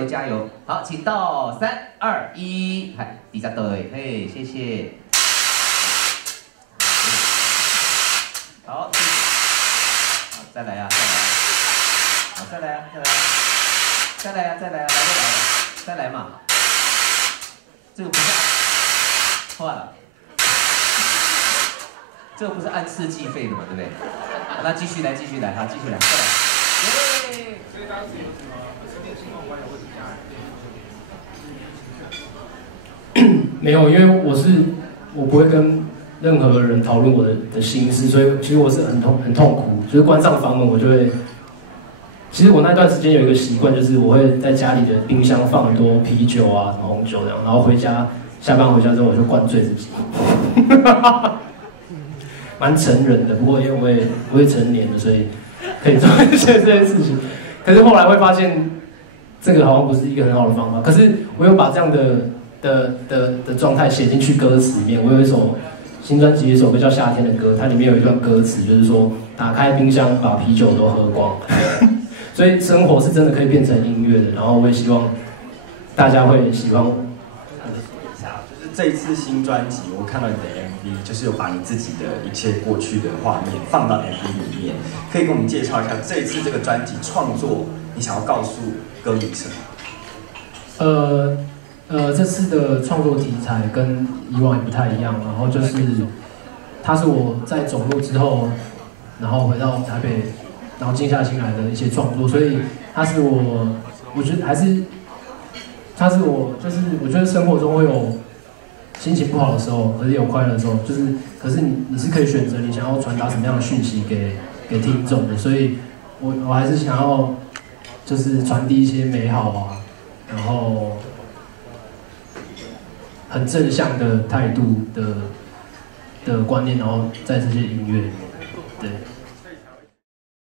油加油！好，请到3、2、1，嗨，第三队，嘿，谢谢。好，好，再来呀，好，再来呀，再来呀，来都来了，再来嘛。这个不是换了，这个不是按次计费的嘛，对不对？好，那继续来，好，继续来，再来。耶！所以当时有什么身边情况关系或者家人？没有，因为我不会跟任何人讨论我的心事，所以其实我是很痛苦。就是关上房门，我就会。其实我那段时间有一个习惯，就是我会在家里的冰箱放很多啤酒啊、什么红酒这样，然后下班回家之后我就灌醉自己，蛮成人的。不过因为我也成年了，所以可以做一些这些事情。可是后来会发现，这个好像不是一个很好的方法。可是我有把这样的状态写进去歌词里面。我有一首新专辑有一首歌叫《夏天的歌》，它里面有一段歌词，就是说打开冰箱把啤酒都喝光。所以生活是真的可以变成音乐的，然后我也希望大家会喜欢我。就是这一次新专辑，我看到你的 MV， 就是有把你自己的一切过去的画面放到 MV 里面，可以跟我们介绍一下这一次这个专辑创作，你想要告诉歌迷什么？这次的创作题材跟以往也不太一样，然后就是它是我在走路之后，然后回到台北。然后静下心来的一些创作，所以它是我觉得还是，它是我就是我觉得生活中会有心情不好的时候，可是也有快乐的时候，就是可是你是可以选择你想要传达什么样的讯息给听众的，所以我还是想要就是传递一些美好啊，然后很正向的态度的观念，然后在这些音乐里面，对。